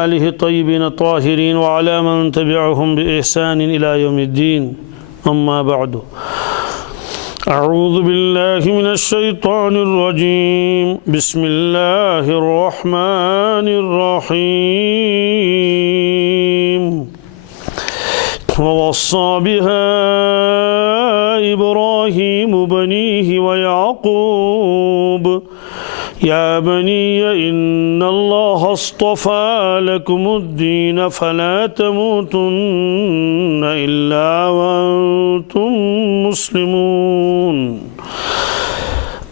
آلہ الطیبین الطاہرین وعلی من تبعهم بإحسان إلى يوم الدین اما بعد اعوذ باللہ من الشیطان الرجیم بسم اللہ الرحمن الرحیم ووصى بها إبراهيم بنيه ويعقوب يا بني إن الله اصطفى لكم الدين فلا تموتن إلا وأنتم مسلمون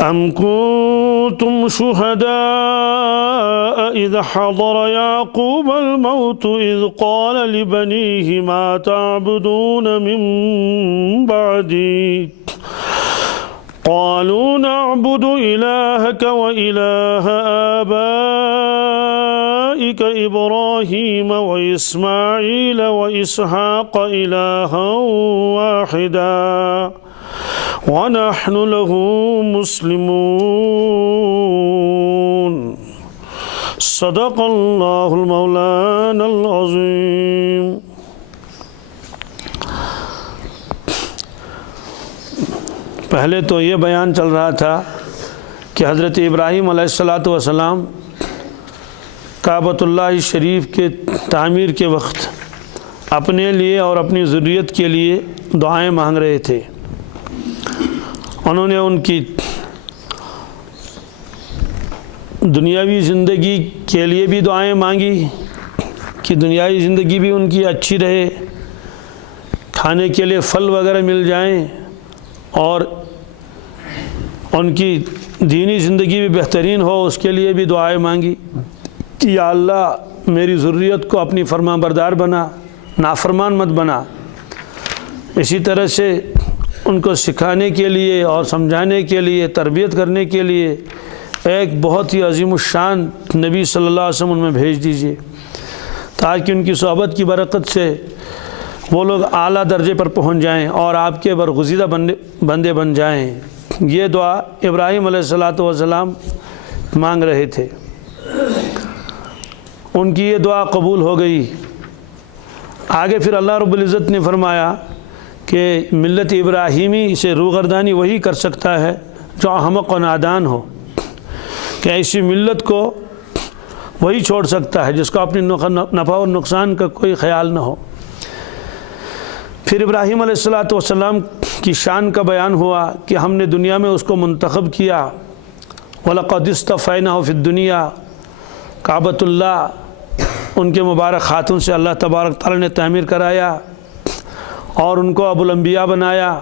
أم كنتم شهداء إذ حضر يعقوب الموت إذ قال لبنيه ما تعبدون من بعدي قالوا نعبد إلهك وإله آبائك إبراهيم وإسماعيل وإسحاق إلها واحدا ونحن له مسلمون صدق اللہ المولانا العظیم۔ پہلے تو یہ بیان چل رہا تھا کہ حضرت ابراہیم علیہ السلام کعبۃ اللہ شریف کے تعمیر کے وقت اپنے لیے اور اپنی ذریت کے لیے دعائیں مانگ رہے تھے۔ انہوں نے ان کی دنیاوی زندگی کے لیے بھی دعائیں مانگی کہ دنیاوی زندگی بھی ان کی اچھی رہے، کھانے کے لیے پھل وغیرہ مل جائیں، اور ان کی دینی زندگی بھی بہترین ہو، اس کے لیے بھی دعائیں مانگی کہ یا اللہ میری ذریت کو اپنی فرمان بردار بنا، نافرمان مت بنا۔ اسی طرح سے ان کو سکھانے کے لیے اور سمجھانے کے لیے، تربیت کرنے کے لیے ایک بہت ہی عظیم الشان نبی صلی اللہ علیہ وسلم ان میں بھیج دیجیے، تاکہ ان کی صحبت کی برکت سے وہ لوگ اعلیٰ درجے پر پہنچ جائیں اور آپ کے برگزیدہ بندے بن جائیں۔ یہ دعا ابراہیم علیہ السلام مانگ رہے تھے۔ ان کی یہ دعا قبول ہو گئی۔ آگے پھر اللہ رب العزت نے فرمایا کہ ملت ابراہیمی سے روگردانی وہی کر سکتا ہے جو احمق و نادان ہو، کہ ایسی ملت کو وہی چھوڑ سکتا ہے جس کو اپنی نفع اور نقصان کا کوئی خیال نہ ہو۔ پھر ابراہیم علیہ السلام کی شان کا بیان ہوا کہ ہم نے دنیا میں اس کو منتخب کیا، وَلَقَدِ اصْطَفَيْنَاهُ فِي الدُّنْيَا، کعبۃ اللہ ان کے مبارک ہاتھوں سے اللہ تبارک تعالیٰ نے تعمیر کرایا اور ان کو ابو الانبیاء بنایا۔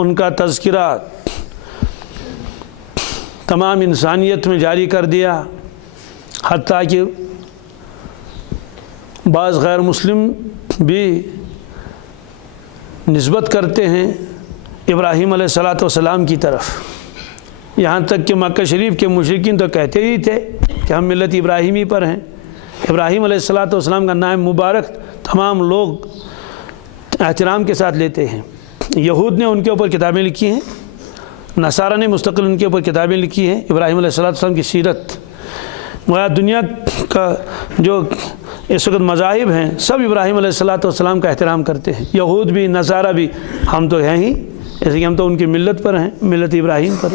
ان کا تذکرہ تمام انسانیت میں جاری کر دیا، حتیٰ کہ بعض غیر مسلم بھی نسبت کرتے ہیں ابراہیم علیہ السلام کی طرف، یہاں تک کہ مکہ شریف کے مشرکین تو کہتے ہی تھے کہ ہم ملت ابراہیمی پر ہیں۔ ابراہیم علیہ السلام کا نام مبارک تمام لوگ احترام کے ساتھ لیتے ہیں۔ یہود نے ان کے اوپر کتابیں لکھی ہیں، نصارہ نے مستقل ان کے اوپر کتابیں لکھی ہیں ابراہیم علیہ السلام کی سیرت۔ وہ دنیا کا جو اس وقت مذاہب ہیں سب ابراہیم علیہ السلام کا احترام کرتے ہیں، یہود بھی، نصارہ بھی۔ ہم تو ہیں ہی، جیسے کہ ہم تو ان کی ملت پر ہیں، ملت ابراہیم پر۔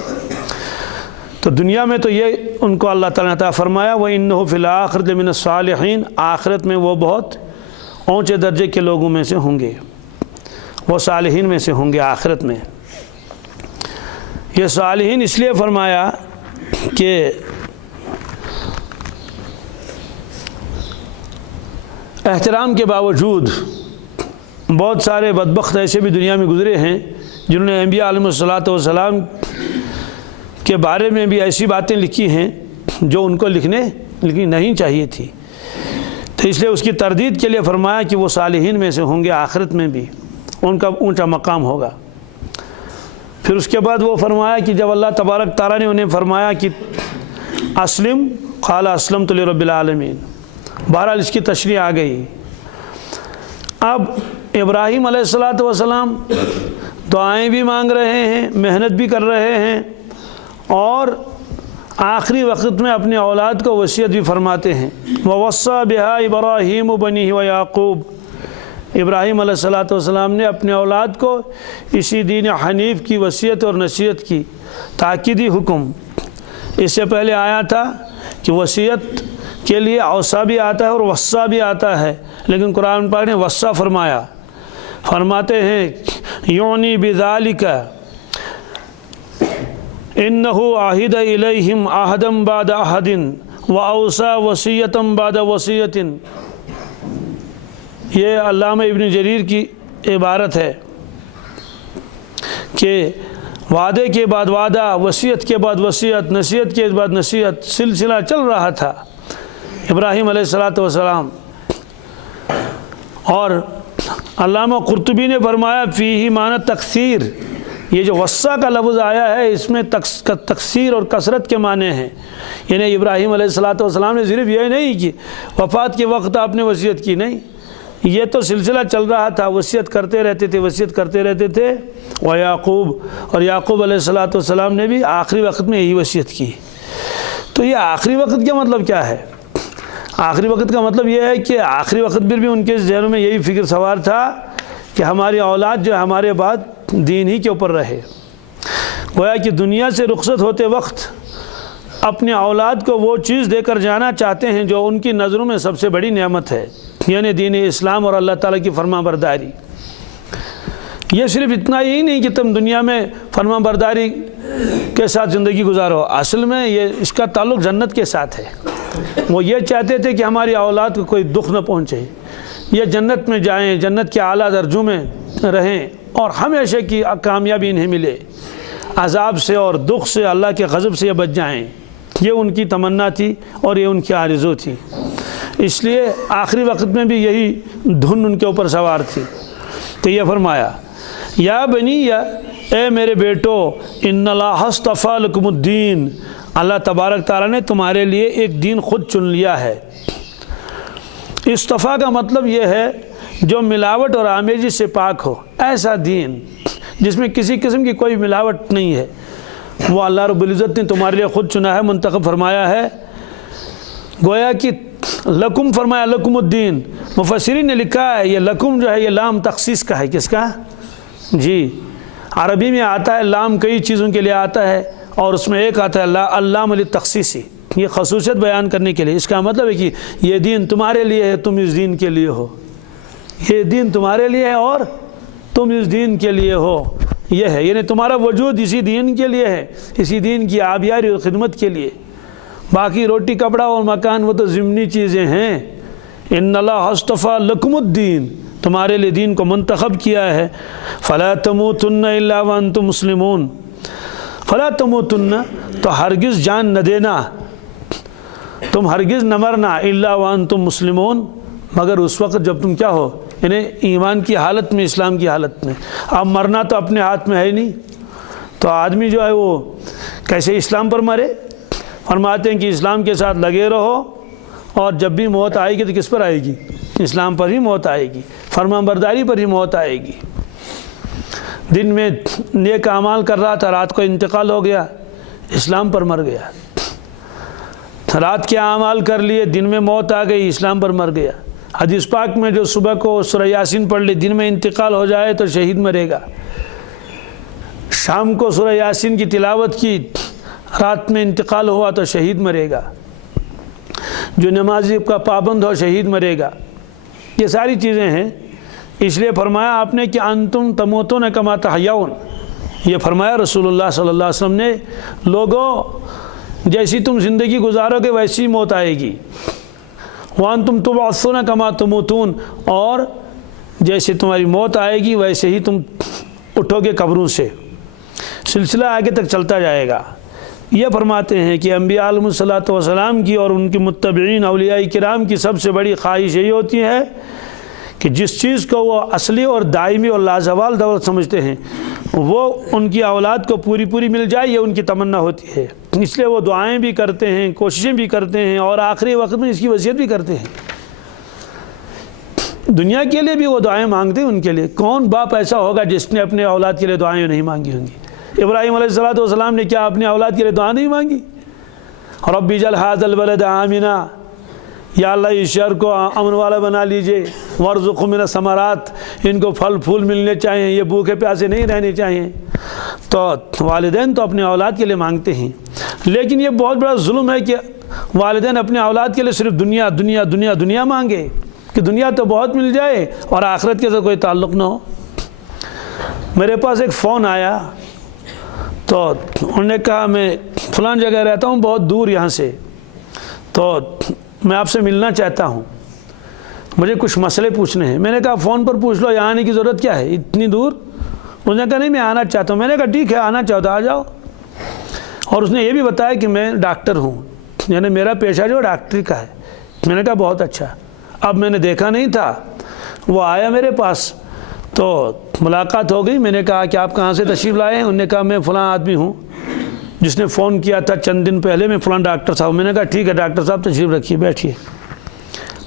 تو دنیا میں تو یہ ان کو اللہ تعالیٰ نے عطا فرمایا، وَإِنَّهُ فِي الْآخِرَةِ لَمِنَ الصَّالِحِينَ، آخرت میں وہ بہت اونچے درجے کے لوگوں میں سے ہوں گے، وہ صالحین میں سے ہوں گے آخرت میں۔ یہ صالحین اس لیے فرمایا کہ احترام کے باوجود بہت سارے بدبخت ایسے بھی دنیا میں گزرے ہیں جنہوں نے انبیاء علیہ السلام کے بارے میں بھی ایسی باتیں لکھی ہیں جو ان کو لکھنی نہیں چاہیے تھی۔ تو اس لیے اس کی تردید کے لیے فرمایا کہ وہ صالحین میں سے ہوں گے، آخرت میں بھی ان کا اونچا مقام ہوگا۔ پھر اس کے بعد وہ فرمایا کہ جب اللہ تبارک تعالیٰ نے انہیں فرمایا کہ اسلم، قال اسلمت لرب العالمین، بہرحال اس کی تشریح آ گئی۔ اب ابراہیم علیہ السلام دعائیں بھی مانگ رہے ہیں، محنت بھی کر رہے ہیں، اور آخری وقت میں اپنے اولاد کو وصیت بھی فرماتے ہیں۔ وَوَصَّى بِهَا إِبْرَاهِيمُ بَنِيهِ وَيَعْقُوبُ، ابراہیم علیہ السلام نے اپنے اولاد کو اسی دین حنیف کی وصیت اور نصیحت کی، تاکیدی حکم۔ اس سے پہلے آیا تھا کہ وصیت کے لیے اوصا بھی آتا ہے اور وصا بھی آتا ہے، لیکن قرآن پاک نے وصا فرمایا۔ فرماتے ہیں یعنی بذالک انہ عہد الیہم عہدا بعد عہد واوصا وصیۃ بعد وصیۃ۔ یہ علامہ ابن جریر کی عبارت ہے کہ وعدے کے بعد وعدہ، وصیت کے بعد وصیت، نصیحت کے بعد نصیحت، سلسلہ چل رہا تھا ابراہیم علیہ السلام۔ اور علامہ قرطبی نے فرمایا فیہ معنی تکثیر، یہ جو وصا کا لفظ آیا ہے اس میں تکثیر اور کثرت کے معنی ہیں، یعنی ابراہیم علیہ السلام نے صرف یہ نہیں کہ وفات کے وقت آپ نے وصیت کی، نہیں، یہ تو سلسلہ چل رہا تھا، وصیت کرتے رہتے تھے، وصیت کرتے رہتے تھے۔ ویعقوب، اور یعقوب علیہ السلام نے بھی آخری وقت میں یہی وصیت کی۔ تو یہ آخری وقت کا مطلب کیا ہے؟ آخری وقت کا مطلب یہ ہے کہ آخری وقت پر بھی ان کے ذہنوں میں یہی فکر سوار تھا کہ ہماری اولاد جو ہمارے بعد دین ہی کے اوپر رہے۔ گویا کہ دنیا سے رخصت ہوتے وقت اپنے اولاد کو وہ چیز دے کر جانا چاہتے ہیں جو ان کی نظروں میں سب سے بڑی نعمت ہے، یعنی دین اسلام اور اللہ تعالیٰ کی فرما برداری۔ یہ صرف اتنا ہی نہیں کہ تم دنیا میں فرما برداری کے ساتھ زندگی گزارو، اصل میں یہ اس کا تعلق جنت کے ساتھ ہے۔ وہ یہ چاہتے تھے کہ ہماری اولاد کو کوئی دکھ نہ پہنچے، یہ جنت میں جائیں، جنت کے اعلیٰ درجوں میں رہیں اور ہمیشہ کی کامیابی انہیں ملے، عذاب سے اور دکھ سے، اللہ کے غضب سے یہ بچ جائیں۔ یہ ان کی تمنا تھی اور یہ ان کی آرزو تھی، اس لیے آخری وقت میں بھی یہی دھن ان کے اوپر سوار تھی۔ تو یہ فرمایا یا بنی، اے میرے بیٹو، ان اللہ اصطفیٰ لکم الدین، اللہ تبارک تعالیٰ نے تمہارے لیے ایک دین خود چن لیا ہے۔ اصطفیٰ کا مطلب یہ ہے جو ملاوٹ اور آمیزی سے پاک ہو، ایسا دین جس میں کسی قسم کی کوئی ملاوٹ نہیں ہے، وہ اللہ رب العزت نے تمہارے لیے خود چنا ہے، منتخب فرمایا ہے۔ گویا کہ لکم فرمایا، لکم الدین۔ مفسرین نے لکھا ہے یہ لکم جو ہے یہ لام تخصیص کا ہے۔ کس کا؟ جی، عربی میں آتا ہے لام کئی چیزوں کے لیے آتا ہے اور اس میں ایک آتا ہے اللام للتخصیصی، یہ خصوصیت بیان کرنے کے لیے۔ اس کا مطلب ہے کہ یہ دین تمہارے لیے ہے، تم اس دین کے لیے ہو، یہ دین تمہارے لیے ہے اور تم اس دین کے لیے ہو، یہ ہے، یعنی تمہارا وجود اسی دین کے لیے ہے، اسی دین کی آبیاری اور خدمت کے لیے۔ باقی روٹی کپڑا اور مکان وہ تو ضمنی چیزیں ہیں۔ ان اللہ اصطفیٰ لکم الدین، تمہارے لیے دین کو منتخب کیا ہے۔ فلا تموتن الا وانتم مسلمون، فلا تموتن، تو ہرگز جان نہ دینا، تم ہرگز نہ مرنا، الا وانتم مسلمون، مگر اس وقت جب تم کیا ہو، یعنی ایمان کی حالت میں، اسلام کی حالت میں۔ اب مرنا تو اپنے ہاتھ میں ہے نہیں، تو آدمی جو ہے وہ کیسے اسلام پر مرے؟ فرماتے ہیں کہ اسلام کے ساتھ لگے رہو، اور جب بھی موت آئے گی تو کس پر آئے گی؟ اسلام پر ہی موت آئے گی، فرمان برداری پر ہی موت آئے گی۔ دن میں نیک اعمال کر رہا تھا، رات کو انتقال ہو گیا، اسلام پر مر گیا۔ رات کے اعمال کر لیے، دن میں موت آ گئی، اسلام پر مر گیا۔ حدیث پاک میں جو صبح کو سورہ یاسین پڑھ لی، دن میں انتقال ہو جائے تو شہید مرے گا۔ شام کو سورہ یاسین کی تلاوت کی، رات میں انتقال ہوا تو شہید مرے گا۔ جو نمازی کا پابند ہو شہید مرے گا۔ یہ ساری چیزیں ہیں، اس لیے فرمایا آپ نے کہ انتم تموتون کما تحیون، یہ فرمایا رسول اللہ صلی اللہ علیہ وسلم نے، لوگوں جیسی تم زندگی گزارو گے ویسی موت آئے گی۔ وانتم تبعثون کما تموتون، اور جیسے تمہاری موت آئے گی ویسے ہی تم اٹھو گے قبروں سے۔ سلسلہ آگے تک چلتا جائے گا۔ یہ فرماتے ہیں کہ انبیاء علیہ الصلوۃ والسلام کی اور ان کے متبعین اولیاء کرام کی سب سے بڑی خواہش یہی ہوتی ہے کہ جس چیز کو وہ اصلی اور دائمی اور لازوال دولت سمجھتے ہیں وہ ان کی اولاد کو پوری پوری مل جائے، یہ ان کی تمنا ہوتی ہے۔ اس لیے وہ دعائیں بھی کرتے ہیں، کوششیں بھی کرتے ہیں، اور آخری وقت میں اس کی وصیت بھی کرتے ہیں۔ دنیا کے لیے بھی وہ دعائیں مانگتے ہیں، ان کے لیے کون باپ ایسا ہوگا جس نے اپنے اولاد کے لیے دعائیں نہیں مانگی ہوں گی؟ ابراہیم علیہ السلام نے کیا اپنے اولاد کے لیے دعا نہیں مانگی؟ رب اجعل هذا البلد آمنا، یا اللہ اس شہر کو امن والا بنا لیجئے، وارزقهم من الثمرات، ان کو پھل پھول ملنے چاہیے، یہ بھوکے پیاسے نہیں رہنے چاہیے۔ تو والدین تو اپنے اولاد کے لیے مانگتے ہیں، لیکن یہ بہت بڑا ظلم ہے کہ والدین اپنے اولاد کے لیے صرف دنیا دنیا دنیا دنیا مانگے، کہ دنیا تو بہت مل جائے اور آخرت کے ساتھ کوئی تعلق نہ ہو۔ میرے پاس ایک فون آیا تو انہوں نے کہا میں فلاں جگہ رہتا ہوں بہت دور یہاں سے، تو میں آپ سے ملنا چاہتا ہوں، مجھے کچھ مسئلے پوچھنے ہیں۔ میں نے کہا فون پر پوچھ لو، یہاں آنے کی ضرورت کیا ہے اتنی دور؟ اس نے کہا نہیں میں آنا چاہتا ہوں۔ میں نے کہا ٹھیک ہے آنا چاہتا آ جاؤ۔ اور اس نے یہ بھی بتایا کہ میں ڈاکٹر ہوں، یعنی میرا پیشہ جو ڈاکٹری کا ہے۔ میں نے کہا بہت اچھا۔ اب میں نے دیکھا نہیں تھا، وہ آیا میرے پاس تو ملاقات ہو گئی۔ میں نے کہا کہ آپ کہاں سے تشریف لائے ہیں؟ انہوں نے کہا میں فلاں آدمی ہوں جس نے فون کیا تھا چند دن پہلے، میں فلاں ڈاکٹر صاحب۔ میں نے کہا ٹھیک ہے ڈاکٹر صاحب تشریف رکھیے بیٹھیے۔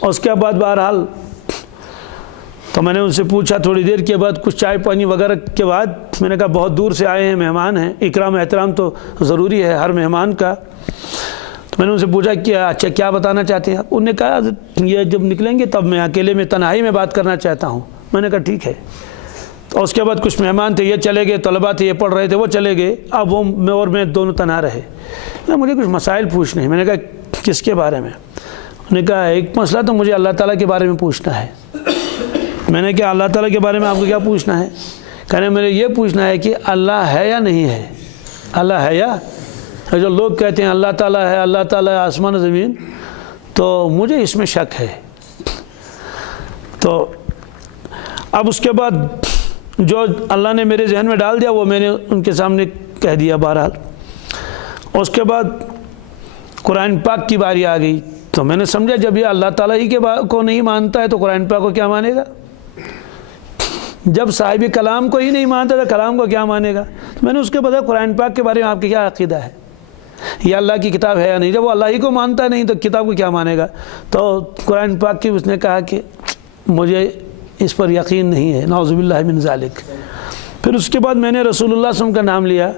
اور اس کے بعد بہرحال تو میں نے ان سے پوچھا تھوڑی دیر کے بعد، کچھ چائے پانی وغیرہ کے بعد، میں نے کہا بہت دور سے آئے ہیں، مہمان ہیں، اکرام احترام تو ضروری ہے ہر مہمان کا۔ تو میں نے ان سے پوچھا کہ اچھا کیا بتانا چاہتے ہیں آپ؟ انہوں نے کہا یہ جب نکلیں گے تب میں اکیلے میں تنہائی میں بات کرنا چاہتا ہوں۔ میں نے کہا ٹھیک ہے۔ اور اس کے بعد کچھ مہمان تھے، یہ چلے گئے، طلباء تھے یہ پڑھ رہے تھے وہ چلے گئے، اب وہ میں دونوں تنہا رہے۔ مجھے کچھ مسائل پوچھنے ہیں۔ میں نے کہا کس کے بارے میں؟ انہوں نے کہا ایک مسئلہ تو مجھے اللہ تعالیٰ کے بارے میں پوچھنا ہے۔ میں نے کہا اللہ تعالیٰ کے بارے میں آپ کو کیا پوچھنا ہے؟ کہنے مجھے یہ پوچھنا ہے کہ اللہ ہے یا نہیں ہے؟ اللہ ہے یا؟ جو لوگ کہتے ہیں اللہ تعالیٰ ہے، اللہ تعالیٰ ہے آسمان و زمین، تو مجھے اس میں شک ہے۔ تو اب اس کے بعد جو اللہ نے میرے ذہن میں ڈال دیا وہ میں نے ان کے سامنے کہہ دیا بہرحال۔ اور اس کے بعد قرآن پاک کی باری آ گئی، تو میں نے سمجھا جب یہ اللہ تعالیٰ ہی کو نہیں مانتا ہے تو قرآن پاک کو کیا مانے گا؟ جب صاحب کلام کو ہی نہیں مانتا تو کلام کو کیا مانے گا؟ میں نے اس کے بعد قرآن پاک کے بارے میں آپ کی کیا عقیدہ ہے، یہ اللہ کی کتاب ہے یا نہیں؟ جب وہ اللہ ہی کو مانتا نہیں تو کتاب کو کیا مانے گا؟ تو قرآن پاک کی اس نے کہا کہ مجھے اس پر یقین نہیں ہے، نعوذ باللہ من ذالک۔ پھر اس کے بعد میں نے رسول اللہ صلی اللہ علیہ وسلم کا نام لیا۔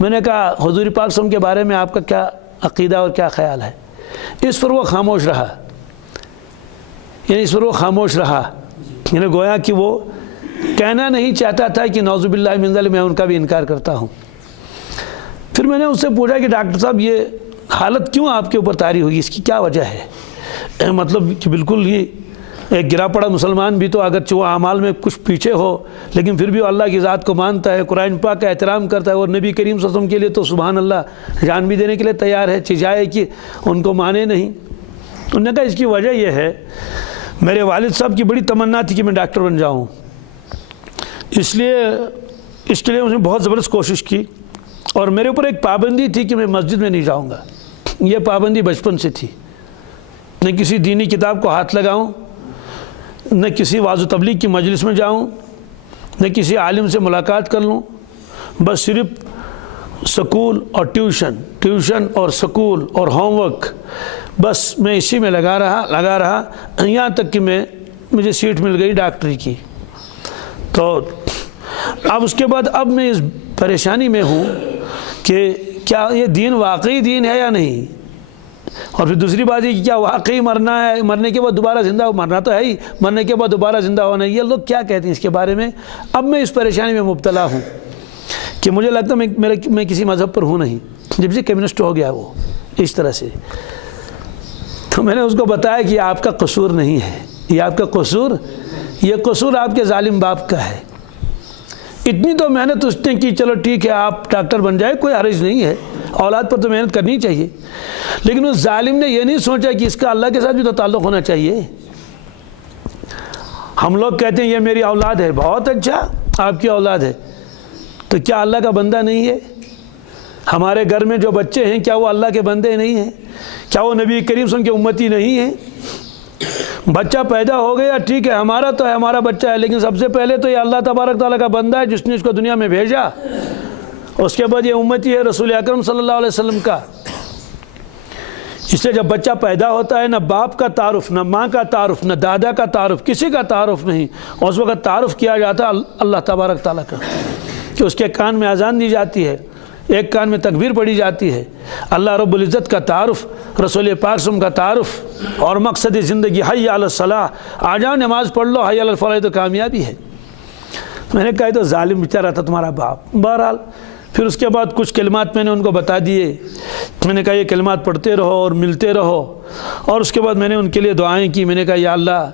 میں نے کہا حضور پاک صلی اللہ علیہ وسلم کے بارے میں آپ کا کیا عقیدہ اور کیا خیال ہے؟ اس پر وہ خاموش رہا، یعنی گویا کہ وہ کہنا نہیں چاہتا تھا کہ نعوذ باللہ من ذالک میں ان کا بھی انکار کرتا ہوں۔ پھر میں نے اس سے پوچھا کہ ڈاکٹر صاحب یہ حالت کیوں آپ کے اوپر طاری ہوگی، اس کی کیا وجہ ہے؟ مطلب کہ بالکل ہی ایک گرا پڑا مسلمان بھی تو اگرچہ وہ اعمال میں کچھ پیچھے ہو لیکن پھر بھی وہ اللہ کی ذات کو مانتا ہے، قرآن پاک کا احترام کرتا ہے، اور نبی کریم صلی اللہ علیہ وسلم کے لیے تو سبحان اللہ جان بھی دینے کے لیے تیار ہے، چیزائے کہ ان کو مانے نہیں۔ انہوں نے کہا اس کی وجہ یہ ہے میرے والد صاحب کی بڑی تمنا تھی کہ میں ڈاکٹر بن جاؤں، اس کے لیے اس نے بہت زبردست کوشش کی، اور میرے اوپر ایک پابندی تھی کہ میں مسجد میں نہیں جاؤں گا۔ یہ پابندی بچپن سے تھی، نہ کسی دینی کتاب کو ہاتھ لگاؤں، نہ کسی وعظ و تبلیغ کی مجلس میں جاؤں، نہ کسی عالم سے ملاقات کر لوں، بس صرف سکول اور ٹیوشن اور سکول اور ہوم ورک، بس میں اسی میں لگا رہا یہاں تک کہ مجھے سیٹ مل گئی ڈاکٹری کی۔ تو اب اس کے بعد اب میں اس پریشانی میں ہوں کہ کیا یہ دین واقعی دین ہے یا نہیں، اور پھر دوسری بات یہ کہ کیا واقعی مرنا ہے، مرنے کے بعد دوبارہ زندہ مرنا تو ہے ہی، مرنے کے بعد دوبارہ زندہ ہونا ہے، یہ لوگ کیا کہتے ہیں اس کے بارے میں؟ اب میں اس پریشانی میں مبتلا ہوں کہ مجھے لگتا ہے میں کسی مذہب پر ہوں نہیں، جب سے کمیونسٹ ہو گیا وہ اس طرح سے۔ تو میں نے اس کو بتایا کہ یہ آپ کا قصور نہیں ہے، یہ قصور آپ کے ظالم باپ کا ہے۔ اتنی تو محنت اس نے کی، چلو ٹھیک ہے آپ ڈاکٹر بن جائے، کوئی حرج نہیں ہے، اولاد پر تو محنت کرنی چاہیے، لیکن اس ظالم نے یہ نہیں سوچا کہ اس کا اللہ کے ساتھ بھی تو تعلق ہونا چاہیے۔ ہم لوگ کہتے ہیں یہ میری اولاد ہے، بہت اچھا آپ کی اولاد ہے، تو کیا اللہ کا بندہ نہیں ہے؟ ہمارے گھر میں جو بچے ہیں کیا وہ اللہ کے بندے نہیں ہیں؟ کیا وہ نبی کریم صلی اللہ علیہ وسلم کے امتی نہیں ہیں؟ بچہ پیدا ہو گیا ٹھیک ہے، ہمارا تو ہے، ہمارا بچہ ہے، لیکن سب سے پہلے تو یہ اللہ تبارک تعالیٰ کا بندہ ہے جس نے اس کو دنیا میں بھیجا، اس کے بعد یہ امتی ہے رسول اکرم صلی اللہ علیہ وسلم کا۔ اس لیے جب بچہ پیدا ہوتا ہے نہ باپ کا تعارف، نہ ماں کا تعارف، نہ دادا کا تعارف، کسی کا تعارف نہیں، اور اس وقت تعارف کیا جاتا اللہ تبارک تعالیٰ کا، کہ اس کے کان میں اذان دی جاتی ہے، ایک کان میں تکبیر پڑھی جاتی ہے، اللہ رب العزت کا تعارف، رسول پاک صلی اللہ علیہ وسلم کا تعارف، اور مقصد زندگی حی علی الصلاح، آ جاؤ نماز پڑھ لو، حی علی الفلاح، تو کامیابی ہے۔ میں نے کہا تو ظالم بیچارہ تھا تمہارا باپ۔ بہرحال پھر اس کے بعد کچھ کلمات میں نے ان کو بتا دیے، میں نے کہا یہ کلمات پڑھتے رہو اور ملتے رہو، اور اس کے بعد میں نے ان کے لیے دعائیں کی۔ میں نے کہا یا اللہ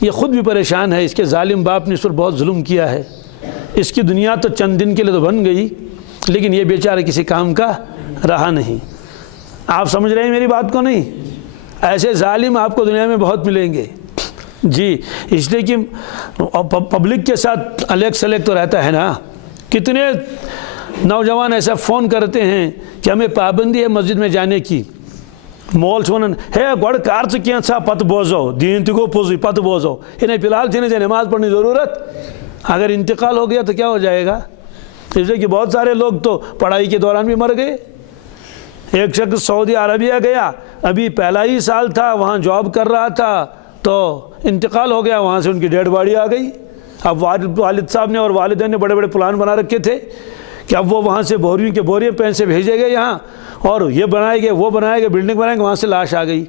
یہ خود بھی پریشان ہے، اس کے ظالم باپ نے اس پر بہت ظلم کیا ہے، اس کی دنیا تو چند دن کے لیے تو بن گئی، لیکن یہ بیچارہ کسی کام کا رہا نہیں۔ آپ سمجھ رہے ہیں میری بات کو؟ نہیں، ایسے ظالم آپ کو دنیا میں بہت ملیں گے جی، اس لیے کہ پبلک کے ساتھ الیک سلیک تو رہتا ہے نا۔ کتنے نوجوان ایسا فون کرتے ہیں کہ ہمیں پابندی ہے مسجد میں جانے کی، مول ونان ہے گوڑ کار ژٕ کینٛژھا پتہ بوزو، دین تہِ گوٚو پوٚزُے پتہ بوزو، انہیں فی الحال چھنہٕ نماز پڑھنے ضرورت، اگر انتقال ہو گیا تو کیا ہو جائے گا؟ اس لیے کہ بہت سارے لوگ تو پڑھائی کے دوران بھی مر گئے۔ ایک شخص سعودی عربیہ گیا، ابھی پہلا ہی سال تھا، وہاں جاب کر رہا تھا، تو انتقال ہو گیا، وہاں سے ان کی ڈیڈ باڈی آ گئی۔ اب والد صاحب نے اور والدین نے بڑے بڑے پلان بنا رکھے تھے کہ اب وہ وہاں سے بوریوں کے بورے پیسے بھیجے گئے یہاں، اور یہ بنائے گئے وہ بنائے گئے بلڈنگ بنائیں گے، وہاں سے لاش آ گئی۔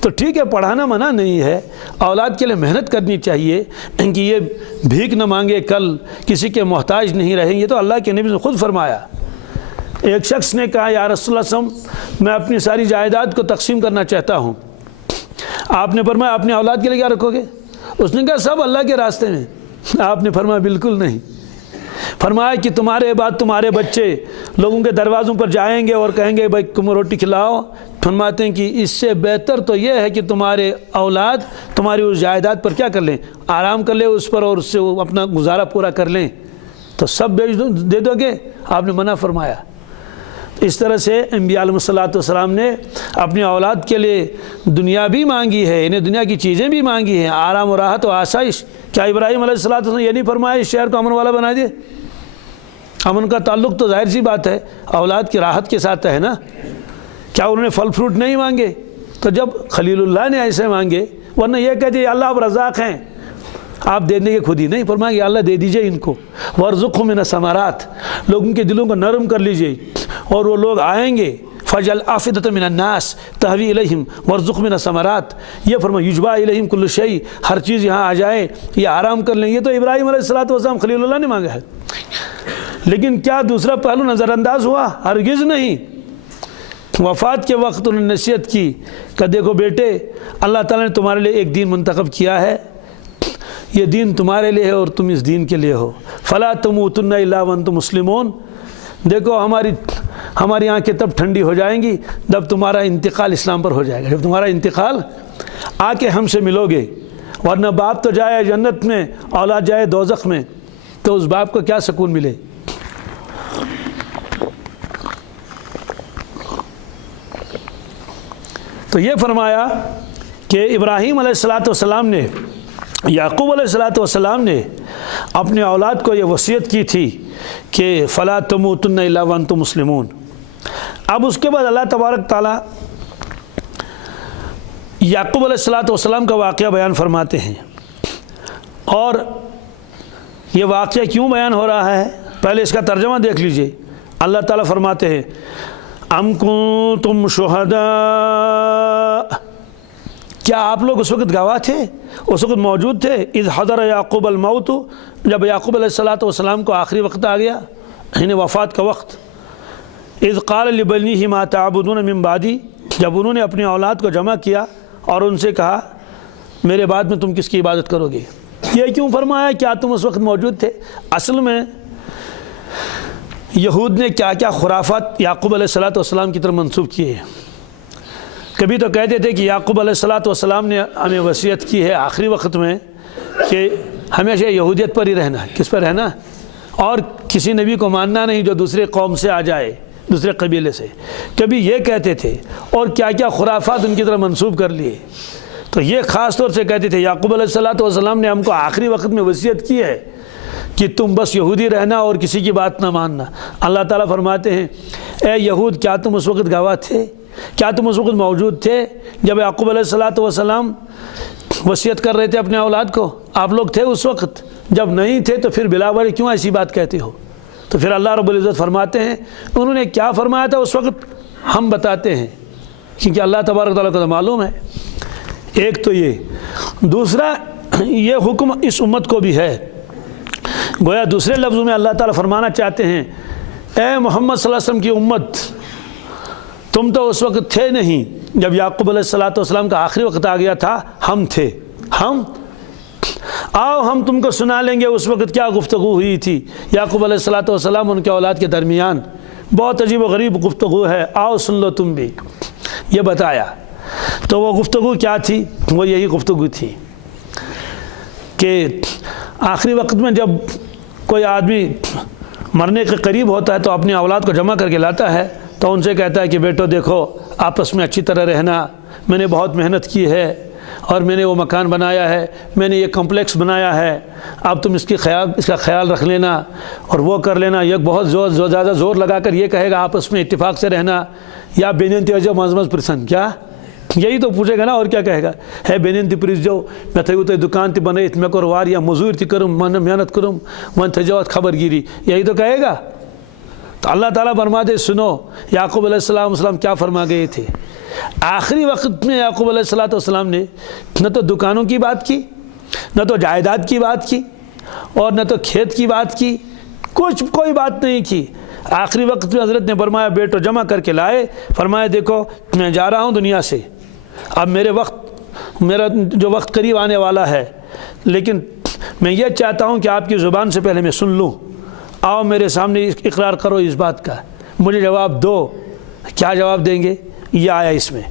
تو ٹھیک ہے پڑھانا منع نہیں ہے، اولاد کے لیے محنت کرنی چاہیے کہ یہ بھیک نہ مانگے، کل کسی کے محتاج نہیں رہیں گے۔ تو اللہ کے نبی نے خود فرمایا، ایک شخص نے کہا یا رسول اللہ صلی اللہ علیہ وسلم میں اپنی ساری جائیداد کو تقسیم کرنا چاہتا ہوں، آپ نے فرمایا اپنے اولاد کے لیے کیا رکھو گے؟ اس نے کہا سب اللہ کے راستے میں۔ آپ نے فرمایا بالکل نہیں، فرمایا کہ تمہارے بعد تمہارے بچے لوگوں کے دروازوں پر جائیں گے اور کہیں گے بھائی تم روٹی کھلاؤ، فرماتے ہیں کہ اس سے بہتر تو یہ ہے کہ تمہارے اولاد تمہاری اس جائیداد پر کیا کر لیں، آرام کر لیں اس پر، اور اس سے وہ اپنا گزارا پورا کر لیں، تو سب بیچ دے دو گے؟ آپ نے منع فرمایا۔ اس طرح سے انبیاء علیہ الصلوۃ والسلام نے اپنی اولاد کے لیے دنیا بھی مانگی ہے، انہیں دنیا کی چیزیں بھی مانگی ہیں، آرام و راحت و آسائش۔ کیا ابراہیم علیہ السلام نے یہ نہیں فرمایا اس شہر کو امن والا بنا دے؟ امن کا تعلق تو ظاہر سی بات ہے اولاد کی راحت کے ساتھ ہے نا۔ کیا انہوں نے پھل فروٹ نہیں مانگے؟ تو جب خلیل اللہ نے ایسے مانگے، ورنہ یہ کہتے ہیں اللہ آپ رزاق ہیں، آپ دے دیں گے خود ہی نہیں، فرمائیں گے اللہ دے دیجئے ان کو، وارزقہم من الثمرات، لوگوں کے دلوں کو نرم کر لیجئے، اور وہ لوگ آئیں گے، فجعل افئدۃ من الناس تہوی الیہم وارزقہم من الثمرات، یہ فرمایا یجبا الیہم کل شیء، ہر چیز یہاں آ جائے، یہ آرام کر لیں۔ یہ تو ابراہیم علیہ السلام خلیل اللہ نے مانگا ہے، لیکن کیا دوسرا پہلو نظر انداز ہوا؟ ہرگز نہیں۔ وفات کے وقت انہوں نے نصیحت کی کہ دیکھو بیٹے، اللہ تعالیٰ نے تمہارے لیے ایک دین منتخب کیا ہے، یہ دین تمہارے لیے ہے اور تم اس دین کے لیے ہو، فلا تموتن الا وانتم مسلمون۔ دیکھو ہماری آنکھیں تب ٹھنڈی ہو جائیں گی جب تمہارا انتقال اسلام پر ہو جائے گا، جب تمہارا انتقال آ کے ہم سے ملو گے، ورنہ باپ تو جائے جنت میں، اولاد جائے دوزخ میں، تو اس باپ کو کیا سکون ملے؟ تو یہ فرمایا کہ ابراہیم علیہ السلام نے، یعقوب علیہ السلام نے اپنے اولاد کو یہ وصیت کی تھی کہ فلا تموتن الا وانتم مسلمون۔ اب اس کے بعد اللہ تبارک تعالیٰ یعقوب علیہ السلام کا واقعہ بیان فرماتے ہیں، اور یہ واقعہ کیوں بیان ہو رہا ہے پہلے اس کا ترجمہ دیکھ لیجئے۔ اللہ تعالیٰ فرماتے ہیں ام کنتم شہداء، کیا آپ لوگ اس وقت گواہ تھے، اس وقت موجود تھے، اذ حضر یعقوب الموت، جب یعقوب علیہ السلام کو آخری وقت آ گیا، یعنی وفات کا وقت، اذ قال لبنیہ ما تعبدون من بعدی، جب انہوں نے اپنی اولاد کو جمع کیا اور ان سے کہا میرے بعد میں تم کس کی عبادت کرو گے؟ یہ کیوں فرمایا کیا تم اس وقت موجود تھے؟ اصل میں یہود نے کیا کیا خرافات یعقوب علیہ السلام کی طرف منسوب کیے ہیں۔ کبھی تو کہتے تھے کہ یعقوب علیہ السلام نے ہمیں وصیت کی ہے آخری وقت میں کہ ہمیشہ یہودیت پر ہی رہنا ہے، کس پر رہنا، اور کسی نبی کو ماننا نہیں جو دوسرے قوم سے آ جائے، دوسرے قبیلے سے، کبھی یہ کہتے تھے، اور کیا کیا خرافات ان کی طرف منسوب کر لیے۔ تو یہ خاص طور سے کہتے تھے یعقوب علیہ السلام نے ہم کو آخری وقت میں وصیت کی ہے کہ تم بس یہودی رہنا اور کسی کی بات نہ ماننا۔ اللہ تعالیٰ فرماتے ہیں اے یہود، کیا تم اس وقت گواہ تھے، کیا تم اس وقت موجود تھے جب یعقوب علیہ السلام وصیت کر رہے تھے اپنے اولاد کو؟ آپ لوگ تھے اس وقت؟ جب نہیں تھے تو پھر بلا وجہ کیوں ایسی بات کہتے ہو؟ تو پھر اللہ رب العزت فرماتے ہیں انہوں نے کیا فرمایا تھا اس وقت ہم بتاتے ہیں، کیونکہ اللہ تبارک تعالیٰ کو تو معلوم ہے۔ ایک تو یہ، دوسرا یہ حکم اس امت کو بھی ہے، گویا دوسرے لفظوں میں اللہ تعالیٰ فرمانا چاہتے ہیں اے محمد صلی اللہ علیہ وسلم کی امت، تم تو اس وقت تھے نہیں جب یعقوب علیہ السلام کا آخری وقت آ گیا تھا، ہم تھے، ہم آؤ ہم تم کو سنا لیں گے اس وقت کیا گفتگو ہوئی تھی یعقوب علیہ السلام ان کے اولاد کے درمیان، بہت عجیب و غریب گفتگو ہے، آؤ سن لو تم بھی۔ یہ بتایا تو وہ گفتگو کیا تھی؟ وہ یہی گفتگو تھی کہ آخری وقت میں جب کوئی آدمی مرنے کے قریب ہوتا ہے تو اپنی اولاد کو جمع کر کے لاتا ہے تو ان سے کہتا ہے کہ بیٹو دیکھو آپس میں اچھی طرح رہنا، میں نے بہت محنت کی ہے اور میں نے وہ مکان بنایا ہے، میں نے یہ کمپلیکس بنایا ہے، اب تم اس کا خیال رکھ لینا اور وہ کر لینا۔ یہ بہت زیادہ زور لگا کر یہ کہے گا آپس میں اتفاق سے رہنا، یا بیننتی وجہ مزمز پرسن، کیا یہی تو پوچھے گا نا، اور کیا کہے گا؟ ہے بیننتی پریز جو میں تھے تو دکان تی بنائیت میں کرو وار یا مزور تی کرم من محنت کرم من تھے جوات خبر گیری، یہی تو کہے گا۔ تو اللہ تعالیٰ فرما دے سنو یعقوب علیہ السلام کیا فرما گئے تھے۔ آخری وقت میں یعقوب علیہ السلام نے نہ تو دکانوں کی بات کی، نہ تو جائیداد کی بات کی، اور نہ تو کھیت کی بات کی، کوئی بات نہیں کی۔ آخری وقت میں حضرت نے فرمایا بیٹو جمع کر کے لائے، فرمایا دیکھو میں جا رہا ہوں دنیا سے، اب میرا جو وقت قریب آنے والا ہے، لیکن میں یہ چاہتا ہوں کہ آپ کی زبان سے پہلے میں سن لوں، آؤ میرے سامنے اقرار کرو اس بات کا، مجھے جواب دو۔ کیا جواب دیں گے؟ یہ آیا اس میں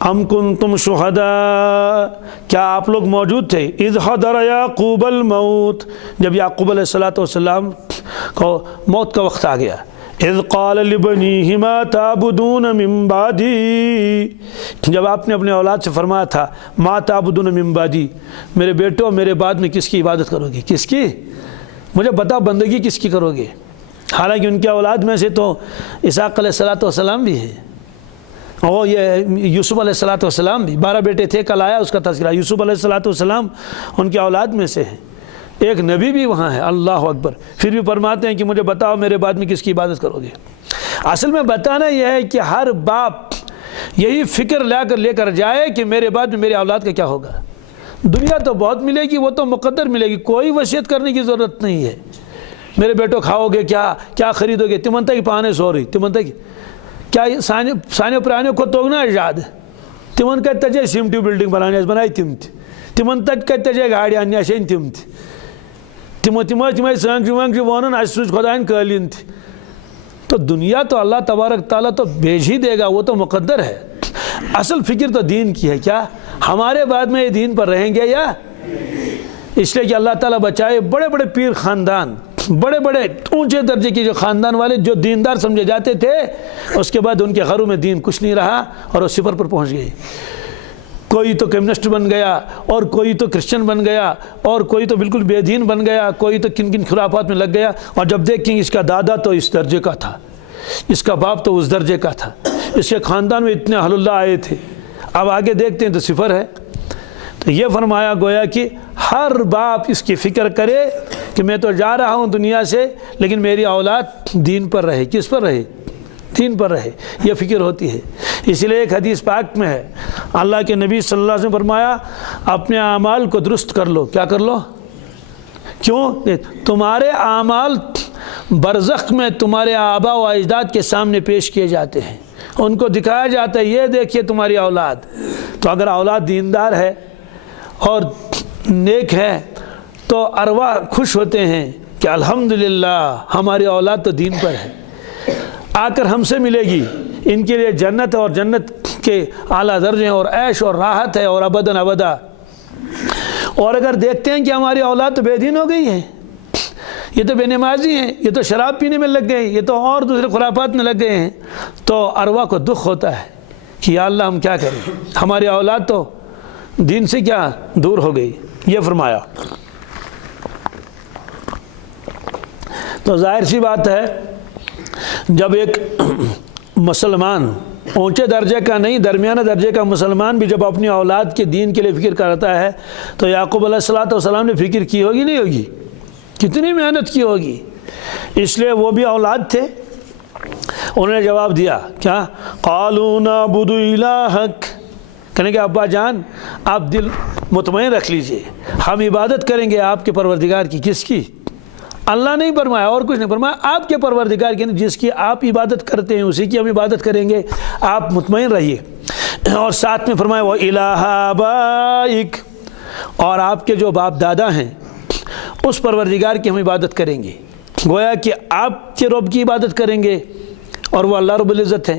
ام کنتم شہداء، کیا آپ لوگ موجود تھے اذ حضر یعقوب الموت، جب یعقوب علیہ السلام کو موت کا وقت آ گیا، اذ قال لبنیہ ما تعبدون من بعدی، جب آپ نے اپنے اولاد سے فرمایا تھا ما تعبدون من بعدی، میرے بیٹو میرے بعد میں کس کی عبادت کرو گے؟ کس کی؟ مجھے بتاؤ بندگی کس کی کرو گے؟ حالانکہ ان کے اولاد میں سے تو اسحاق علیہ السلام بھی ہے، اور یہ یوسف علیہ السلام بھی، 12 بیٹے تھے، کل آیا اس کا تذکرہ، یوسف علیہ السلام ان کے اولاد میں سے ہیں، ایک نبی بھی وہاں ہے، اللہ اکبر، پھر بھی فرماتے ہیں کہ مجھے بتاؤ میرے بعد میں کس کی عبادت کرو گے؟ اصل میں بتانا یہ ہے کہ ہر باپ یہی فکر لے کر جائے کہ میرے بعد میں میری اولاد کا کیا ہوگا۔ دنیا تو بہت ملے گی، وہ تو مقدر ملے گی، کوئی وصیت کرنے کی ضرورت نہیں ہے۔ میرے بیٹو کھاؤ گے کیا خریدو گے؟ تمنتا کی پانے سو رہی، تمنتا کی کیا سانیو پرانیو کو توگنا یاد تمن کت تجے سیمٹی بلڈنگ بنائی تم تمن تک کت تجے گاڑی انیا شین تم سنگ ون اس سوچ خدائن قالین تھی۔ تو دنیا تو اللہ تبارک تعالیٰ تو بھیج ہی دے گا، وہ تو مقدر ہے۔ اصل فکر تو دین کی ہے، کیا ہمارے بعد میں یہ دین پر رہیں گے یا؟ اس لیے کہ اللہ تعالیٰ بچائے بڑے بڑے پیر خاندان، بڑے بڑے اونچے درجے کے جو خاندان والے جو دیندار سمجھے جاتے تھے، اس کے بعد ان کے گھروں میں دین کچھ نہیں رہا اور وہ صفر پر پہنچ گئے۔ کوئی تو کمیونسٹ بن گیا، اور کوئی تو کرسچن بن گیا، اور کوئی تو بالکل بے دین بن گیا، کوئی تو کن خرافات میں لگ گیا، اور جب دیکھیں اس کا دادا تو اس درجے کا تھا، اس کا باپ تو اس درجے کا تھا، اس کے خاندان میں اتنے اہل اللہ آئے تھے، اب آگے دیکھتے ہیں تو صفر ہے۔ تو یہ فرمایا گویا کہ ہر باپ اس کی فکر کرے کہ میں تو جا رہا ہوں دنیا سے، لیکن میری اولاد دین پر رہے۔ کس پر رہے؟ دین پر رہے، یہ فکر ہوتی ہے۔ اس لیے ایک حدیث پاک میں ہے، اللہ کے نبی صلی اللہ علیہ وسلم فرمایا اپنے اعمال کو درست کر لو۔ کیا کر لو؟ کیوں؟ تمہارے اعمال برزخ میں تمہارے آبا و اجداد کے سامنے پیش کیے جاتے ہیں، ان کو دکھایا جاتا ہے یہ دیکھیے تمہاری اولاد۔ تو اگر اولاد دیندار ہے اور نیک ہے تو ارواح خوش ہوتے ہیں کہ الحمدللہ ہماری اولاد تو دین پر ہے، آ کر ہم سے ملے گی، ان کے لیے جنت اور جنت کے اعلیٰ درجے اور عیش اور راحت ہے اور ابداً ابدا۔ اور اگر دیکھتے ہیں کہ ہماری اولاد تو بے دین ہو گئی ہے، یہ تو بے نمازی ہیں، یہ تو شراب پینے میں لگ گئے، یہ تو اور دوسرے خرافات میں لگ گئے ہیں، تو ارواح کو دکھ ہوتا ہے کہ یا اللہ ہم کیا کریں، ہماری اولاد تو دین سے کیا دور ہو گئی۔ یہ فرمایا۔ تو ظاہر سی بات ہے جب ایک مسلمان اونچے درجے کا نہیں درمیانہ درجے کا مسلمان بھی جب اپنی اولاد کے دین کے لیے فکر کرتا ہے تو یعقوب علیہ السلام نے فکر کی ہوگی نہیں ہوگی؟ کتنی محنت کی ہوگی، اس لیے وہ بھی اولاد تھے. انہوں نے جواب دیا کیا؟ قالوا نعبد الہک، کہنے کہ ابا جان آپ دل مطمئن رکھ لیجئے، ہم عبادت کریں گے آپ کے پروردگار کی. کس کی؟ اللہ نہیں فرمایا اور کچھ نہیں فرمایا، آپ کے پروردگار کی، جس کی آپ عبادت کرتے ہیں اسی کی ہم عبادت کریں گے، آپ مطمئن رہیے. اور ساتھ میں فرمایا وہ الہ آبائک، اور آپ کے جو باپ دادا ہیں اس پروردگار کی ہم عبادت کریں گے. گویا کہ آپ کے رب کی عبادت کریں گے اور وہ اللہ رب العزت ہیں،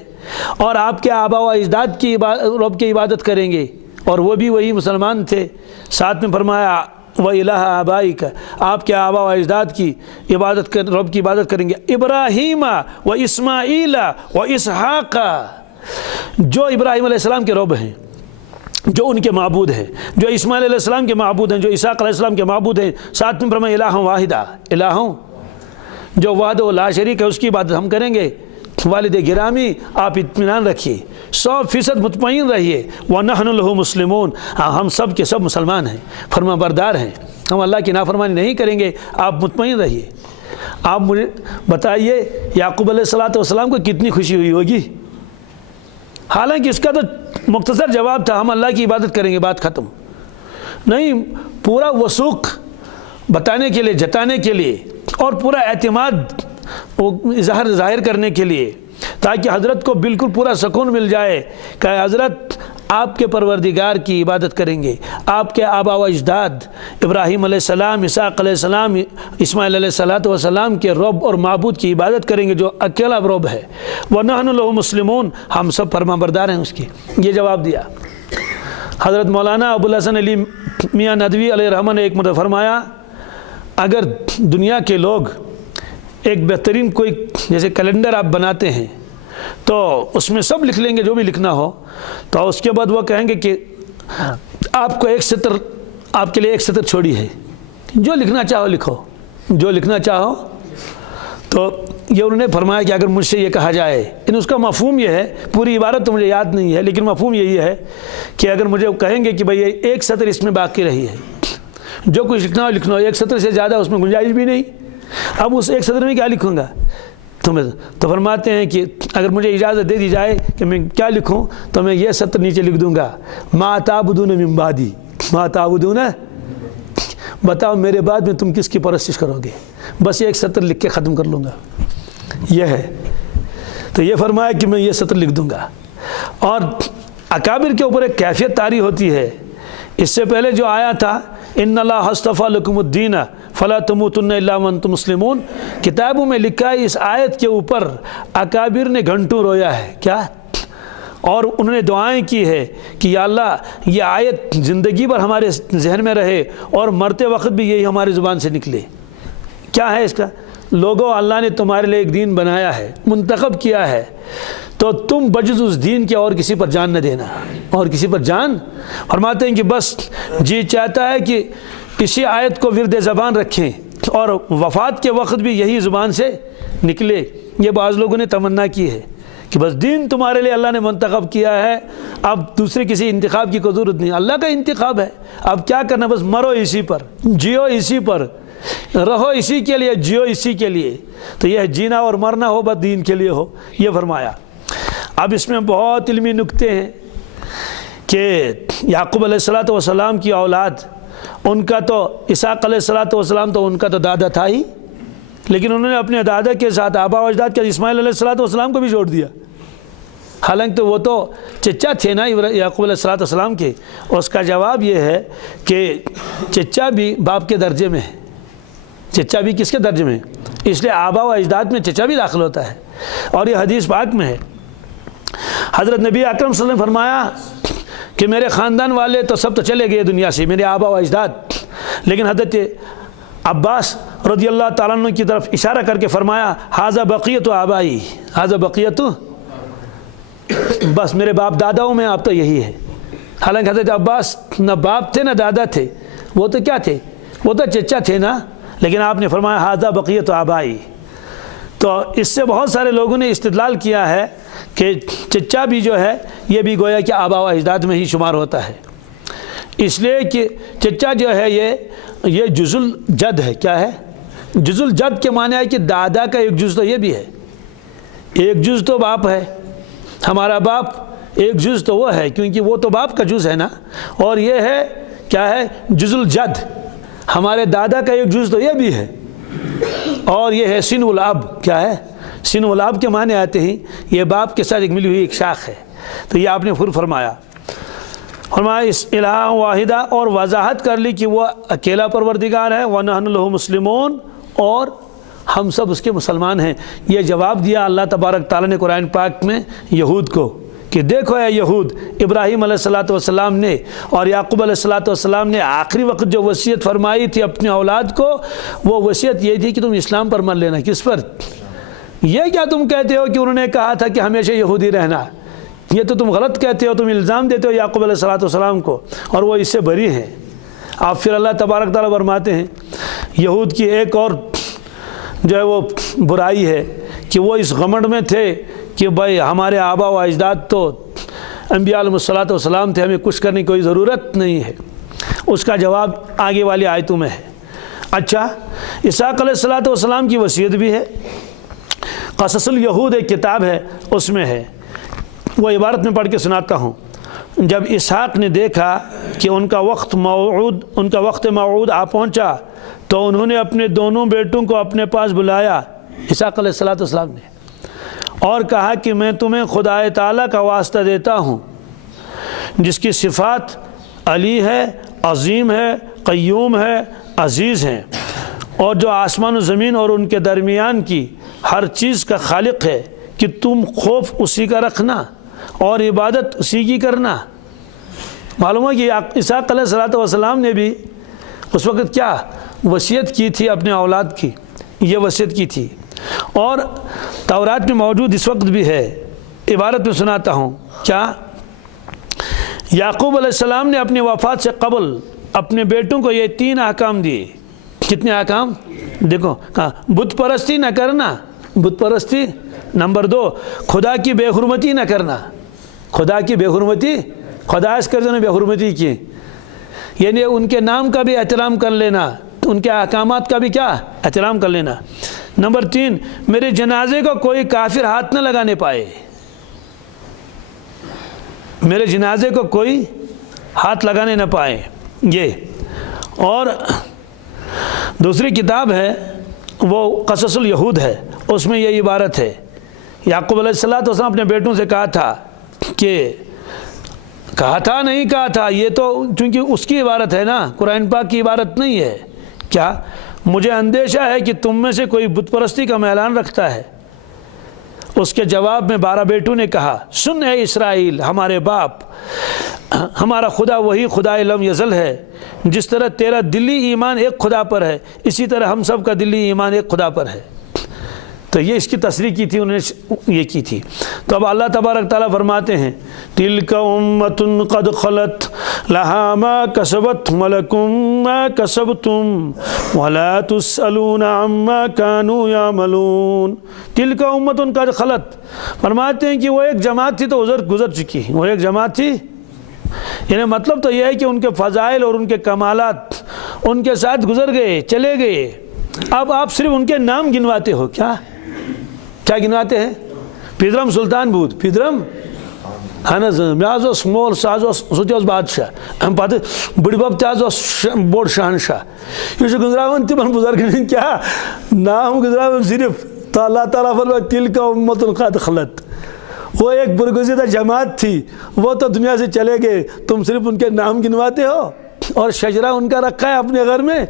اور آپ کے آبا و اجداد کی رب کی عبادت کریں گے اور وہ بھی وہی مسلمان تھے. ساتھ میں فرمایا و الہ آبائک، آپ کے آبا و اجداد کی عبادت رب کی عبادت کریں گے. ابراہیم و اسماعیل و اسحاق، جو ابراہیم علیہ السلام کے رب ہیں، جو ان کے معبود ہیں، جو اسماعیل علیہ السلام کے معبود ہیں، جو اسحاق علیہ السلام کے معبود ہیں. ساتھ میں فرمایا الہ واحدہ، الہ جو وحدہ لا شریک ہے اس کی عبادت ہم کریں گے. والد گرامی آپ اطمینان رکھیے، 100% مطمئن رہیے. وَنَحْنُ لَهُ مُسْلِمُونَ، ہم سب کے سب مسلمان ہیں، فرما بردار ہیں، ہم اللہ کی نافرمانی نہیں کریں گے، آپ مطمئن رہیے. آپ مجھے بتائیے یعقوب علیہ السلام کو کتنی خوشی ہوئی ہوگی. حالانکہ اس کا تو مختصر جواب تھا ہم اللہ کی عبادت کریں گے، بات ختم. نہیں، پورا وثوق بتانے کے لیے، جتانے کے لیے اور پورا اعتماد ظاہر کرنے کے لیے، تاکہ حضرت کو بالکل پورا سکون مل جائے کہ حضرت آپ کے پروردگار کی عبادت کریں گے، آپ کے آبا و اجداد ابراہیم علیہ السلام، اسحاق علیہ السلام، اسماعیل علیہ السلام کے رب اور معبود کی عبادت کریں گے جو اکیلا رب ہے. وَنَحْنُ لَهُ مُسْلِمُونَ، ہم سب فرما بردار ہیں اس کے. یہ جواب دیا. حضرت مولانا ابوالحسن علی میاں ندوی علیہ الرحمہ نے ایک مرتبہ فرمایا، اگر دنیا کے لوگ ایک بہترین کوئی جیسے کیلنڈر آپ بناتے ہیں تو اس میں سب لکھ لیں گے جو بھی لکھنا ہو، تو اس کے بعد وہ کہیں گے کہ آپ کو ایک سطر، آپ کے لیے ایک سطر چھوڑی ہے، جو لکھنا چاہو لکھو، جو لکھنا چاہو. تو یہ انہوں نے فرمایا کہ اگر مجھ سے یہ کہا جائے، اس کا مفہوم یہ ہے، پوری عبارت تو مجھے یاد نہیں ہے لیکن مفہوم یہی ہے کہ اگر مجھے کہیں گے کہ بھئی ایک سطر اس میں باقی رہی ہے، جو کچھ لکھنا ہو لکھنا ہو، ایک سطر سے زیادہ اس میں گنجائش بھی نہیں، اب اس ایک سطر میں کیا لکھوں گا تمہیں. تو فرماتے ہیں کہ اگر مجھے اجازت دے دی جائے کہ میں کیا لکھوں تو میں یہ سطر نیچے لکھ دوں گا، ما تعبدون من بعدی، ما تعبدون، بتاؤ میرے بعد میں تم کس کی پرستش کرو گے. بس یہ ایک سطر لکھ کے ختم کر لوں گا. یہ ہے. تو یہ فرمایا کہ میں یہ سطر لکھ دوں گا. اور اکابر کے اوپر ایک کیفیت طاری ہوتی ہے. اس سے پہلے جو آیا تھا ان اللہ اصطفیٰ لکم الدین فلا تموتن الا وانتم مسلمون، کتابوں میں لکھا ہے اس آیت کے اوپر اکابر نے گھنٹوں رویا ہے. کیا؟ اور انہوں نے دعائیں کی ہے کہ یا اللہ یہ آیت زندگی بھر ہمارے ذہن میں رہے اور مرتے وقت بھی یہی ہماری زبان سے نکلے. کیا ہے اس کا؟ لوگوں، اللہ نے تمہارے لیے ایک دین بنایا ہے، منتخب کیا ہے، تو تم بجز اس دین کے اور کسی پر جان نہ دینا. اور کسی پر جان، فرماتے ہیں کہ بس جی چاہتا ہے کہ اسی آیت کو ورد زبان رکھیں اور وفات کے وقت بھی یہی زبان سے نکلے. یہ بعض لوگوں نے تمنا کی ہے کہ بس دین تمہارے لیے اللہ نے منتخب کیا ہے، اب دوسرے کسی انتخاب کی کوئی ضرورت نہیں، اللہ کا انتخاب ہے. اب کیا کرنا، بس مرو اسی پر، جیو اسی پر، رہو اسی کے لیے، جیو اسی کے لیے. تو یہ جینا اور مرنا ہو بس دین کے لیے ہو، یہ فرمایا. اب اس میں بہت علمی نکتے ہیں کہ یعقوب علیہ السلام کی اولاد، ان کا تو اسحاق علیہ السلام تو ان کا تو دادا تھا ہی، لیکن انہوں نے اپنے دادا کے ساتھ آبا و اجداد کے اسماعیل علیہ السلام کو بھی جوڑ دیا. حالانکہ تو وہ تو چچا تھے نا یعقوب علیہ السلام کے. اس کا جواب یہ ہے کہ چچا بھی باپ کے درجے میں ہے. چچا بھی کس کے درجے میں؟ اس لیے آبا و اجداد میں چچا بھی داخل ہوتا ہے. اور یہ حدیث پاک میں ہے. حضرت نبی اکرم صلی اللہ علیہ وسلم نے فرمایا کہ میرے خاندان والے تو سب تو چلے گئے دنیا سے، میرے آبا و اجداد، لیکن حضرت عباس رضی اللہ تعالیٰ عنہ کی طرف اشارہ کر کے فرمایا ھذا بقیت آبائی، ھذا بقیت، بس میرے باپ داداؤں میں آپ تو یہی ہے. حالانکہ حضرت عباس نہ باپ تھے نہ دادا تھے، وہ تو کیا تھے، وہ تو چچا تھے نا، لیکن آپ نے فرمایا ھذا بقیت آبائی. تو اس سے بہت سارے لوگوں نے استدلال کیا ہے کہ چچا بھی جو ہے یہ بھی گویا کہ آبا و اجداد میں ہی شمار ہوتا ہے، اس لیے کہ چچا جو ہے یہ جز الجد ہے. کیا ہے؟ جز الجد کے معنی ہے کہ دادا کا ایک جز تو یہ بھی ہے، ایک جز تو باپ ہے، ہمارا باپ ایک جز تو وہ ہے کیونکہ وہ تو باپ کا جز ہے نا، اور یہ ہے کیا ہے جز الجد، ہمارے دادا کا ایک جز تو یہ بھی ہے، اور یہ ہے سن الاب، کیا ہے سن الاب کے معنی آتے ہیں یہ باپ کے ساتھ ایک ملی ہوئی ایک شاخ ہے، تو یہ آپ نے فرمایا اس الہ واحدہ، اور وضاحت کر لی کہ وہ اکیلا پروردگار ہے، وَنَحْنُ لَهُ مُسْلِمُونَ، اور ہم سب اس کے مسلمان ہیں۔ یہ جواب دیا اللہ تبارک تعالیٰ نے قرآن پاک میں یہود کو کہ دیکھو اے یہود، ابراہیم علیہ السلام نے اور یعقوب علیہ السلام نے آخری وقت جو وصیت فرمائی تھی اپنے اولاد کو، وہ وصیت یہ تھی کہ تم اسلام پر مر لینا۔ کس پر؟ یہ کیا تم کہتے ہو کہ انہوں نے کہا تھا کہ ہمیشہ یہودی رہنا، یہ تو تم غلط کہتے ہو، تم الزام دیتے ہو یعقوب علیہ السلام کو، اور وہ اس سے بری ہیں۔ آپ پھر اللہ تبارک تعالیٰ فرماتے ہیں یہود کی ایک اور جو ہے وہ برائی ہے کہ وہ اس غمنڈ میں تھے کہ بھائی ہمارے آبا و اجداد تو انبیاء علیہ السلام تھے، ہمیں کچھ کرنے کی کوئی ضرورت نہیں ہے۔ اس کا جواب آگے والی آیتوں میں ہے۔ اچھا، اسحاق علیہ السلام کی وصیت بھی ہے، قصص الیہود ایک کتاب ہے اس میں ہے، وہ عبارت میں پڑھ کے سناتا ہوں۔ جب اسحاق نے دیکھا کہ ان کا وقت موعود آ پہنچا تو انہوں نے اپنے دونوں بیٹوں کو اپنے پاس بلایا، اسحاق علیہ السلام نے، اور کہا کہ میں تمہیں خدا تعالیٰ کا واسطہ دیتا ہوں جس کی صفات علی ہے، عظیم ہے، قیوم ہے، عزیز ہیں، اور جو آسمان و زمین اور ان کے درمیان کی ہر چیز کا خالق ہے، کہ تم خوف اسی کا رکھنا اور عبادت اسی کی کرنا۔ معلوم ہے کہ اسحاق علیہ السلام نے بھی اس وقت کیا وصیت کی تھی اپنے اولاد کی، یہ وصیت کی تھی، اور تورات میں موجود اس وقت بھی ہے۔ عبارت میں سناتا ہوں کیا، یعقوب علیہ السلام نے اپنی وفات سے قبل اپنے بیٹوں کو یہ 3 احکام دیے۔ کتنے احکام؟ دیکھو، بت پرستی نہ کرنا، بت پرستی۔ نمبر 2، خدا کی بے حرمتی نہ کرنا، خدا کی بے حرمتی، خدا اس کرنے بے حرمتی کی، یعنی ان کے نام کا بھی احترام کر لینا، ان کے احکامات کا بھی کیا احترام کر لینا۔ نمبر 3، میرے جنازے کو کوئی کافر ہاتھ نہ لگانے پائے، میرے جنازے کو کوئی ہاتھ لگانے نہ پائے یہ۔ اور دوسری کتاب ہے وہ قصص الیہود ہے، اس میں یہ عبارت ہے، یعقوب علیہ السلام اپنے بیٹوں سے کہا تھا کہ نہیں کہا تھا، یہ تو چونکہ اس کی عبارت ہے نا، قرآن پاک کی عبارت نہیں ہے، کیا مجھے اندیشہ ہے کہ تم میں سے کوئی بت پرستی کا میلان رکھتا ہے۔ اس کے جواب میں 12 بیٹوں نے کہا، سن اے اسرائیل، ہمارے باپ، ہمارا خدا وہی خدا لم یزل ہے، جس طرح تیرا دلی ایمان ایک خدا پر ہے اسی طرح ہم سب کا دلی ایمان ایک خدا پر ہے۔ تو یہ اس کی تصریح کی تھی، انہوں نے یہ کی تھی۔ تو اب اللہ تبارک تعالیٰ فرماتے ہیں تِلْكَ أُمَّةٌ قَدْ خَلَتْ لَهَا مَا كَسَبَتْ وَلَكُمْ مَا كَسَبْتُمْ وَلَا تُسْأَلُونَ عَمَّا كَانُوا يَعْمَلُونَ۔ تِلْكَ أُمَّةٌ قَدْ خَلَتْ، فرماتے ہیں کہ وہ ایک جماعت تھی تو گزر چکی، وہ ایک جماعت تھی، یعنی مطلب تو یہ ہے کہ ان کے فضائل اور ان کے کمالات ان کے ساتھ گزر گئے، چلے گئے، اب آپ صرف ان کے نام گنواتے ہو۔ کیا گنواتے ہیں؟ پیدرم سلطان بود، پیدرم مےٚ حظ مول، سُہ حظ سُہ تہِ اوس بادشاہ، اَمہِ پتہٕ بٕڈِ بب تہِ حظ اوس بوٚڑ شہنشاہ۔ یہ چھُ گٔنٛزراوان تِمن بُزرگن ہٕنٛدۍ کیٛاہ نام گٔنٛزراوان صرف، تو اللہ تعالیٰ فرماتا تِلْكَ أُمَّةٌ قَدْ خَلَتْ، وہ ایک برگزیدہ جماعت تھی، وہ تو دنیا سے چلے گئے، تم صرف ان کے نام گنواتے ہو، اور شجرہ ان کا رکھا ہے اپنے گھر میں،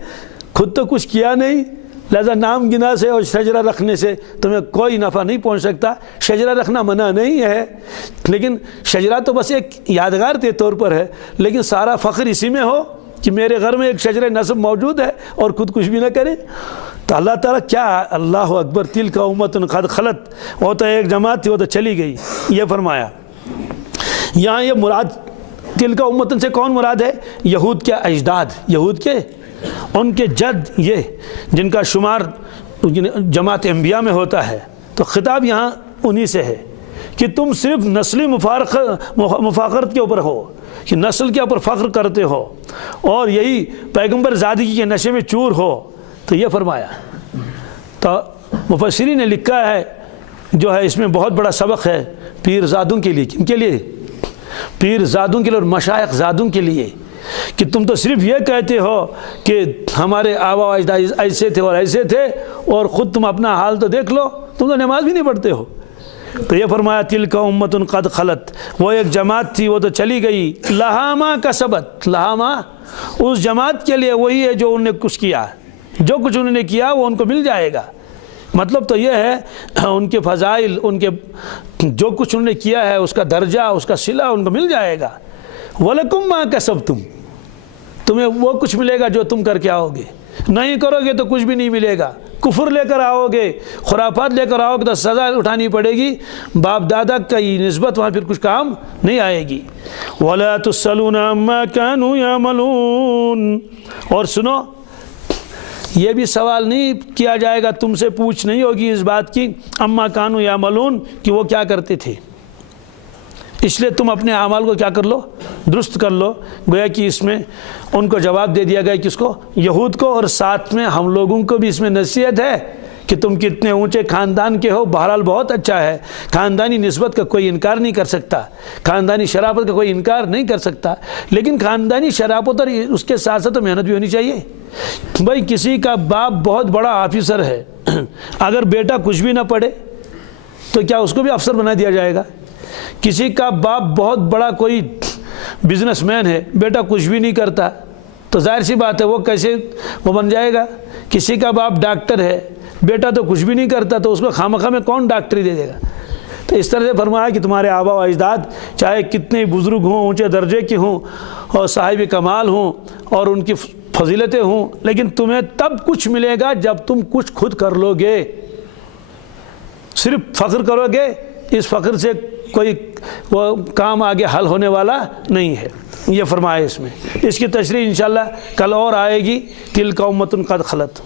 خود تو کچھ کیا نہیں، لہذا نام گنا سے اور شجرہ رکھنے سے تمہیں کوئی نفع نہیں پہنچ سکتا۔ شجرہ رکھنا منع نہیں ہے، لیکن شجرہ تو بس ایک یادگار کے طور پر ہے، لیکن سارا فخر اسی میں ہو کہ میرے گھر میں ایک شجرہ نسب موجود ہے اور خود کچھ بھی نہ کرے۔ تو اللہ تعالیٰ کیا، اللہ اکبر، تِلْكَ أُمَّةٌ قَدْ خَلَتْ، وہ تو ایک جماعت تھی، وہ تو چلی گئی، یہ فرمایا۔ یہاں یہ مراد تِلْكَ أُمَّةٌ سے کون مراد ہے؟ یہود کے اجداد، یہود کے ان کے جد، یہ جن کا شمار جماعت انبیاء میں ہوتا ہے۔ تو خطاب یہاں انہی سے ہے کہ تم صرف نسلی مفاخرت کے اوپر ہو، کہ نسل کے اوپر فخر کرتے ہو اور یہی پیغمبر زادگی کے نشے میں چور ہو۔ تو یہ فرمایا تو مفسرین نے لکھا ہے جو ہے اس میں بہت بڑا سبق ہے پیر زادوں کے لیے. کن کے لیے؟ پیر زادوں کے لیے اور مشائخ زادوں کے لیے، کہ تم تو صرف یہ کہتے ہو کہ ہمارے آبا و اجداد ایسے تھے اور ایسے تھے، اور خود تم اپنا حال تو دیکھ لو، تم تو نماز بھی نہیں پڑھتے ہو. تو یہ فرمایا تلک امت قد خلت، وہ ایک جماعت تھی وہ تو چلی گئی، لہا ما کسبت، لہا ما، اس جماعت کے لیے وہی ہے جو انہوں نے کچھ کیا، جو کچھ انہوں نے کیا وہ ان کو مل جائے گا. مطلب تو یہ ہے ان کے فضائل، ان کے جو کچھ انہوں نے کیا ہے اس کا درجہ، اس کا صلہ ان کو مل جائے گا. وَلَكُمْ مَا كَسَبْتُمْ، تمہیں وہ کچھ ملے گا جو تم کر کے آؤ گے. نہیں کرو گے تو کچھ بھی نہیں ملے گا. کفر لے کر آؤ گے، خرافات لے کر آؤ گے تو سزا اٹھانی پڑے گی. باپ دادا کا یہ نسبت وہاں پھر کچھ کام نہیں آئے گی. وَلَا تُسْأَلُونَ عَمَّا كَانُوا يَعْمَلُونَ، اور سنو یہ بھی سوال نہیں کیا جائے گا، تم سے پوچھ نہیں ہوگی اس بات کی، اما کانو یعملون، کہ وہ کیا کرتے تھے. اس لیے تم اپنے اعمال کو کیا کر لو، درست کر لو. گویا کہ اس میں ان کو جواب دے دیا گیا کس کو، یہود کو، اور ساتھ میں ہم لوگوں کو بھی اس میں نصیحت ہے کہ تم کتنے اونچے خاندان کے ہو، بہرحال بہت اچھا ہے، خاندانی نسبت کا کوئی انکار نہیں کر سکتا، خاندانی شرافت کا کوئی انکار نہیں کر سکتا، لیکن خاندانی شرافت اور اس کے ساتھ ساتھ محنت بھی ہونی چاہیے. بھائی کسی کا باپ بہت بڑا آفیسر ہے، اگر بیٹا کچھ بھی نہ پڑھے تو کیا اس کو بھی افسر بنا دیا جائے گا؟ کسی کا باپ بہت بڑا کوئی بزنس مین ہے، بیٹا کچھ بھی نہیں کرتا تو ظاہر سی بات ہے وہ کیسے وہ بن جائے گا؟ کسی کا باپ ڈاکٹر ہے، بیٹا تو کچھ بھی نہیں کرتا تو اس کو خامخواہ میں کون ڈاکٹری دے دے گا؟ تو اس طرح سے فرمایا کہ تمہارے آبا و اجداد چاہے کتنے بزرگ ہوں، اونچے درجے کے ہوں اور صاحب کمال ہوں اور ان کی فضیلتیں ہوں، لیکن تمہیں تب کچھ ملے گا جب تم کچھ خود کر لو گے. صرف فخر کرو گے، اس فخر سے کوئی وہ کام آگے حل ہونے والا نہیں ہے. یہ فرمایا اس میں. اس کی تشریح انشاءاللہ کل اور آئے گی. تلک امۃ قد خلت.